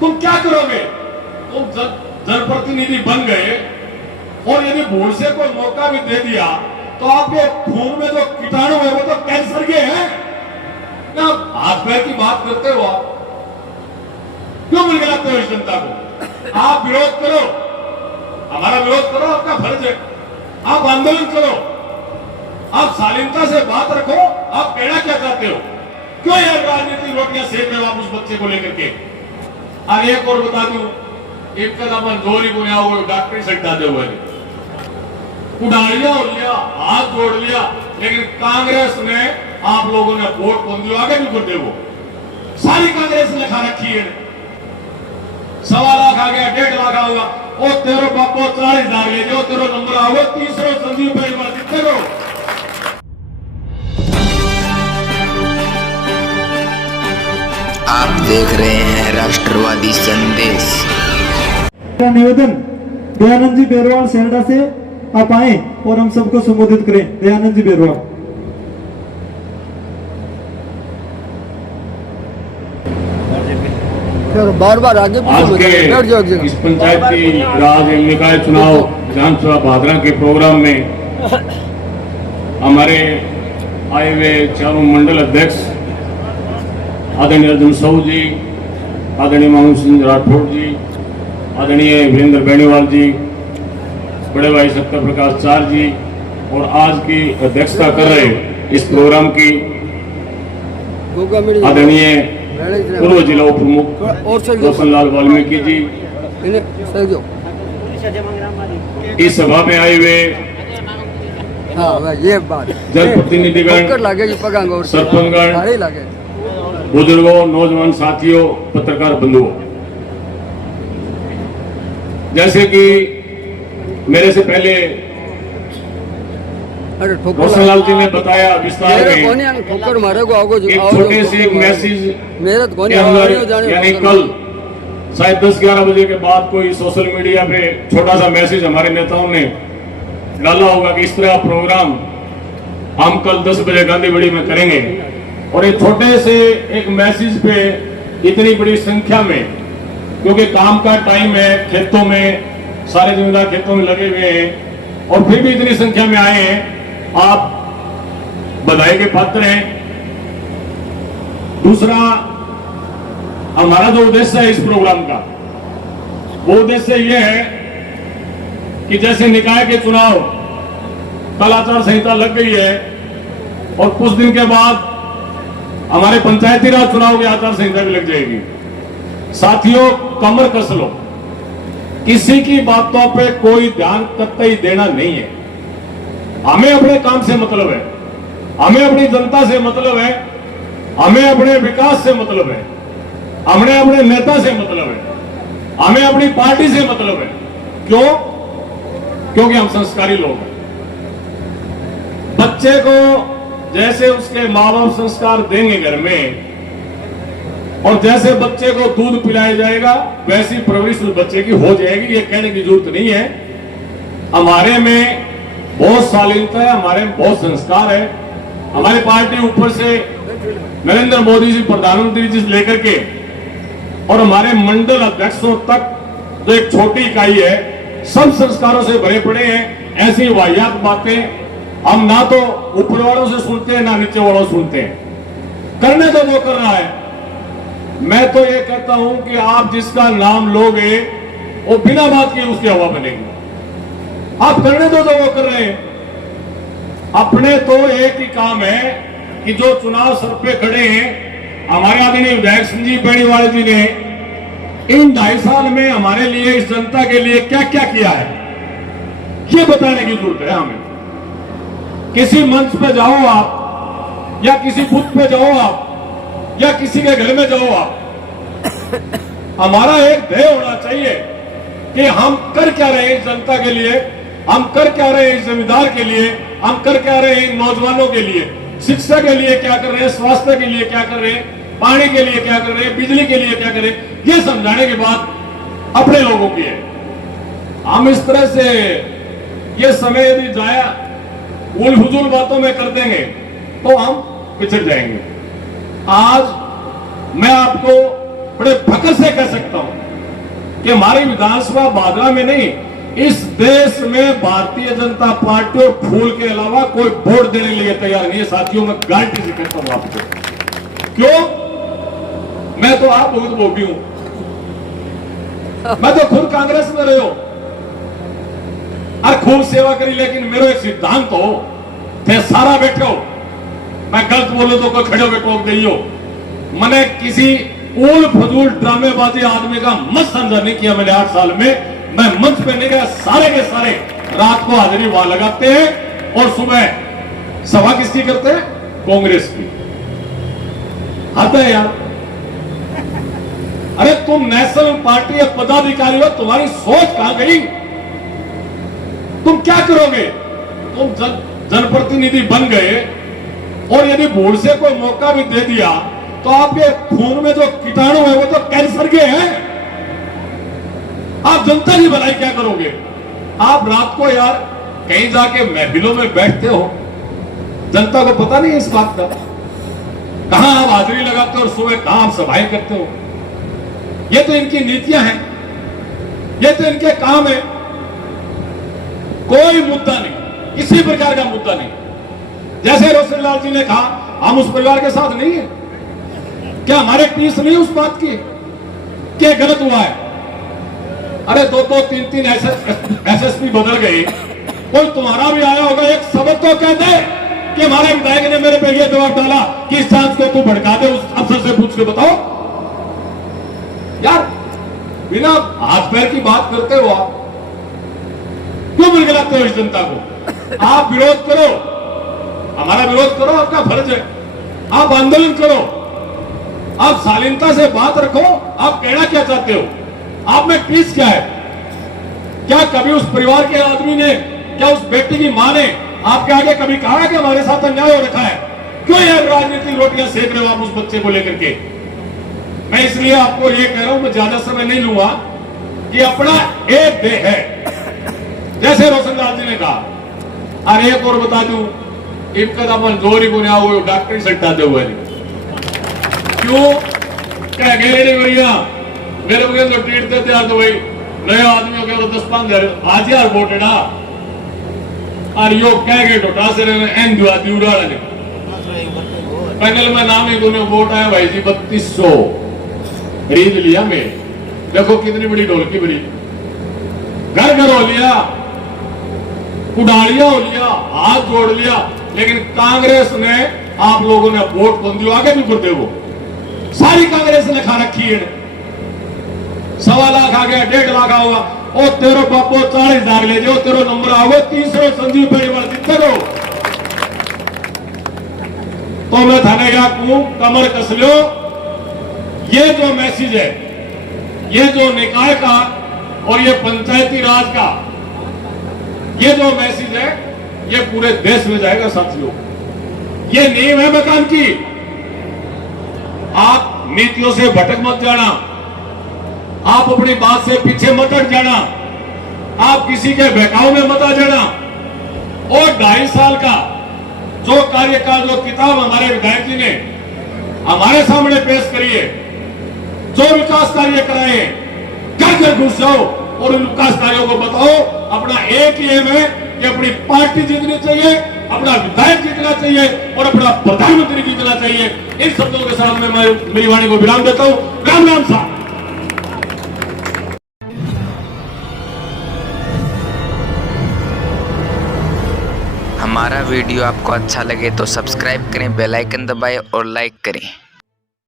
तुम क्या करोगे? तुम जनप्रतिनिधि बन गए और यदि भूल से कोई मौका भी दे दिया तो आपके खून में जो कीटाणु है वो तो कैंसर के हैं ना। हाथ पैर की बात करते हो आप, क्यों मिलाते हो इस जनता को? आप विरोध करो, हमारा विरोध करो, आपका फर्ज है। आप आंदोलन करो, आप शालीनता से बात रखो। आप कहना क्या चाहते हो? क्यों यार राजनीतिक रोटियां सेक रहे हो आप उस बच्चे को लेकर के? और एक और बता दूं, एक कदम जोरी को यहाँ डॉक्टरी सट्टा दे हुए उड़ाड़िया हो लिया, हाथ जोड़ लिया, लेकिन कांग्रेस ने आप लोगों ने वोट कौन दिया? आगे भी कर दे वो सारी कांग्रेस ने खा रखी है। 1.25 लाख आ गया, 1.5 लाख आऊंगा, वो तेरो बापो 40,000 ले जाओ, तेरो नंबर आओ, तीसरे संदीप भाई बार जीते रहो। आप देख रहे हैं राष्ट्रवादी संदेश। मेरा निवेदन दयानंद जी बेरवाल सेंडा से आप आए और हम सबको संबोधित करें। दयानंद जी बेरवाल। बार आगे आज के इस पंचायती राज एवं निकाय चुनाव विधानसभा भादरा के प्रोग्राम में हमारे आए हुए चारों मंडल अध्यक्ष आदरणीय अर्जुन साहू जी, आदरणीय मामू सिंह राठौड़ जी, आदरणीय वीरेंद्र बेनीवाल जी, बड़े भाई सत्य प्रकाश चार जी और आज की अध्यक्षता कर रहे इस प्रोग्राम की आदरणीय पूर्व जिला उप प्रमुख रोशन लाल वाल्मीकि जी, इस सभा में आए हुए जनप्रतिनिधिगण, सरपंचगण, बुजुर्गों, नौजवान साथियों, पत्रकार बंधुओं, जैसे कि मेरे से पहले रोशन लाल जी ने बताया विस्तार में, एक छोटे से एक मैसेज के अंदर, यानी कल शायद 10-11 बजे के बाद कोई सोशल मीडिया पे छोटा सा मैसेज हमारे नेताओं ने डाला होगा कि इस तरह प्रोग्राम हम कल 10 बजे गांधीवाड़ी में करेंगे। और एक छोटे से एक मैसेज पे इतनी बड़ी संख्या में, क्योंकि काम का टाइम है, खेतों में सारे जिम्मेदार खेतों में लगे हुए हैं और फिर भी इतनी संख्या में आए हैं, आप बधाई के पात्र हैं। दूसरा, हमारा जो उद्देश्य है इस प्रोग्राम का, वो उद्देश्य यह है कि जैसे निकाय के चुनाव कल आचार संहिता लग गई है और कुछ दिन के बाद हमारे पंचायती राज चुनाव की आचार संहिता भी लग जाएगी। साथियों, कमर कस लो, किसी की बातों पे कोई ध्यान कतई देना नहीं है। हमें अपने काम से मतलब है, हमें अपनी जनता से मतलब है, हमें अपने विकास से मतलब है, हमें अपने नेता से मतलब है, हमें अपनी पार्टी से मतलब है। क्यों? क्योंकि हम संस्कारी लोग हैं। बच्चे को जैसे उसके माँ बाप संस्कार देंगे घर में, और जैसे बच्चे को दूध पिलाया जाएगा वैसी परवरिश उस बच्चे की हो जाएगी। ये कहने की जरूरत नहीं है। हमारे में बहुत शालीनता है, हमारे में बहुत संस्कार है। हमारी पार्टी ऊपर से नरेंद्र मोदी जी प्रधानमंत्री जी से लेकर के और हमारे मंडल अध्यक्षों तक जो एक छोटी इकाई है, सब संस्कारों से भरे पड़े हैं। ऐसी वाहियात बातें हम ना तो ऊपर वालों से सुनते हैं ना नीचे वालों से सुनते हैं। करने तो जो कर रहा है, मैं तो ये कहता हूं कि आप जिसका नाम लोगे वो बिना बात किए उसकी हवा बनेगी। आप करने तो जो वो कर रहे हैं। अपने तो एक ही काम है कि जो चुनाव सर पे खड़े हैं, हमारे आदरणीय विधायक संजीव बेनीवाल जी ने इन 2.5 साल में हमारे लिए, इस जनता के लिए क्या क्या किया है, ये बताने की जरूरत है हमें। किसी मंच पे जाओ आप, या किसी बूथ पे जाओ आप, या किसी के घर में जाओ आप, हमारा एक ध्येय होना चाहिए कि हम कर क्या रहे हैं इस जनता के लिए, हम कर क्या रहे हैं इस जमींदार के लिए, हम कर क्या रहे हैं नौजवानों के लिए, शिक्षा के लिए क्या कर रहे हैं, स्वास्थ्य के लिए क्या कर रहे हैं, पानी के लिए क्या कर रहे हैं, बिजली के लिए क्या कर रहे हैं, ये समझाने के बाद अपने लोगों की है। हम इस तरह से ये समय यदि जाया उल फुजूल बातों में कर देंगे तो हम पिछड़ जाएंगे। आज मैं आपको बड़े फख्र से कह सकता हूं कि हमारी विधानसभा बागरा में नहीं, इस देश में भारतीय जनता पार्टी और फूल के अलावा कोई वोट देने के लिए तैयार नहीं है साथियों। मैं गारंटी से कहता हूं आपको। क्यों? मैं तो आप बहुत भोगी हूं, मैं तो खुद कांग्रेस में रहे हो और खूब सेवा करी, लेकिन मेरा एक सिद्धांत हो थे सारा बैठे हो, मैं गलत बोलूं तो कोई खड़े बैठो दइयो। मैंने किसी उल फजूल ड्रामेबाजी आदमी का मत समझा नहीं किया मैंने 8 साल में। मैं मंच पे नहीं गया, सारे के सारे रात को हाजिरी वहां लगाते हैं और सुबह सभा किसकी करते हैं? कांग्रेस की। आता है यार, अरे तुम नेशनल पार्टी के पदाधिकारी हो, तुम्हारी सोच कहां गई? तुम क्या करोगे? तुम जनप्रतिनिधि बन गए और यदि भूल से कोई मौका भी दे दिया तो आपके खून में जो कीटाणु है वो तो कैंसर के हैं। आप जनता की भलाई क्या करोगे? आप रात को यार कहीं जाके महफिलों में बैठते हो, जनता को पता नहीं है इस बात का, कहां आप हाजिरी लगाते हो और सुबह कहां आप सभाएं करते हो। ये तो इनकी नीतियां हैं, ये तो इनके काम है। कोई मुद्दा नहीं, किसी प्रकार का मुद्दा नहीं। जैसे रोशनलाल जी ने कहा हम उस परिवार के साथ नहीं है, क्या हमारे टीस नहीं उस बात की क्या गलत हुआ है? अरे 2-2, 3-3 एसएसपी बदल गए, कोई तुम्हारा भी आया होगा, एक शब्द तो कह दे कि हमारे विधायक ने मेरे पे ये दबाव डाला कि इस जांच को तू भड़का दे, उस अफसर से पूछ के बताओ। यार बिना हाथ पैर की बात करते हो आप क्यों गिराते हो इस जनता को? आप विरोध करो, हमारा विरोध करो, आपका फर्ज है। आप आंदोलन करो, आप शालीनता से बात रखो। आप कहना क्या चाहते हो? आप में टीस क्या है? क्या कभी उस परिवार के आदमी ने, क्या उस बेटी की मां ने आपके आगे कभी कहा कि हमारे साथ अन्याय हो रखा है? क्यों यह राजनीतिक रोटियां सेक रहे हो आप उस बच्चे को लेकर के? मैं इसलिए आपको ये कह रहा हूं, मैं ज्यादा समय नहीं लूंगा, कि अपना एक देह है, जैसे रोशनलाल जी ने कहा। और एक और बता दूं, इनका मंजूरी को नहीं आओ डॉक्टरी सट्टाते हुए क्यों क्या गए नहीं भैया मेरे बगैर तो ट्रीट देते यार, तो भाई नए आदमियों के 10-15 आज यार वोट है ना, और यो कह गए टोटा से एन दुआ दिउड़ा ने पैनल में नाम ही दोनों वोट आया भाई जी 3200 खरीद लिया। मैं देखो कितनी बड़ी ढोलकी बड़ी, घर घर हो लिया, उड़ालिया हो लिया, हाथ जोड़ लिया, लेकिन कांग्रेस ने आप लोगों ने वोट कौन दिया? आगे भी कर दे, वो सारी कांग्रेस ने खा रखी है। 1.25 लाख आ गया, 1.5 लाख आओगा, ओ तेरो बापो 40,000 ले जाओ, तेरो नंबर आओगे 300 संजीव परिवार जीते रहो। तो मैं थाने गया कमर कस लो। ये जो मैसेज है, ये जो निकाय का और ये पंचायती राज का ये जो मैसेज है, ये पूरे देश में जाएगा साथियों। ये नींव है मकान की। आप नीतियों से भटक मत जाना, आप अपनी बात से पीछे मत हट जाना, आप किसी के बहकाव में मत आ जाना। और 2.5 साल का जो कार्यकाल, जो किताब हमारे विधायक जी ने हमारे सामने पेश करी है, जो विकास कार्य कराए हैं, घर घर घुस जाओ और उन विकास कार्यों को बताओ। अपना एक ही एम है कि अपनी पार्टी जीतनी चाहिए, अपना विधायक जीतना चाहिए और अपना प्रधानमंत्री जीतना चाहिए। इन शब्दों के साथ में मैं मेरी वाणी को विराम देता हूं। राम राम साहब। हमारा वीडियो आपको अच्छा लगे तो सब्सक्राइब करें, बेल आइकन दबाएं और लाइक करें।